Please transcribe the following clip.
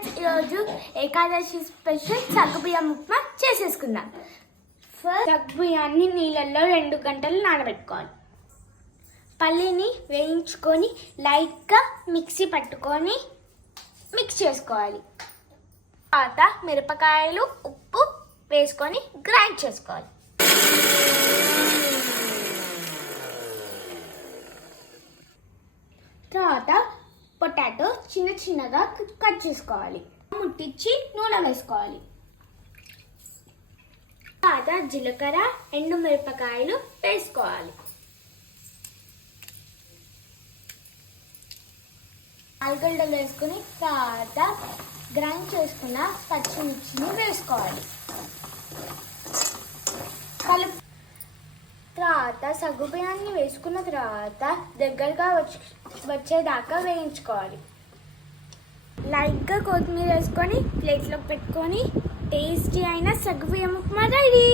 Friends ఈరోజు Ekadashi special సగ్గుబియ్యం ఉప్మా చేసేసుకుందాం. ఫస్ట్ సగ్గుబియ్యాన్ని నీళ్ళల్లో రెండు గంటలు నానబెట్టుకోవాలి. పల్లీని వేయించుకొని లైట్గా మిక్సీ పట్టుకొని మిక్స్ చేసుకోవాలి. తర్వాత మిరపకాయలు ఉప్పు వేసుకొని గ్రైండ్ చేసుకోవాలి. తర్వాత పొటాటో చిన్న చిన్నగా కట్ చేసుకోవాలి. ముట్టించి నూనె వేసుకోవాలి. తర్వాత జీలకర్ర ఎండు మిరపకాయలు వేసుకోవాలి. ఆలుగడ్డలు వేసుకుని తర్వాత గ్రైండ్ చేసుకున్న పచ్చిమిర్చిని వేసుకోవాలి కలుపు తర్వాత సగ్గుబియ్యాన్ని వేసుకున్న తర్వాత దగ్గరగా వచ్చి వచ్చేదాకా వేయించుకోవాలి. లైట్గా కొత్తిమీర వేసుకొని ప్లేట్లో పెట్టుకొని టేస్టీ అయిన సగ్గుబియ్యం ఉప్మా రెడీ.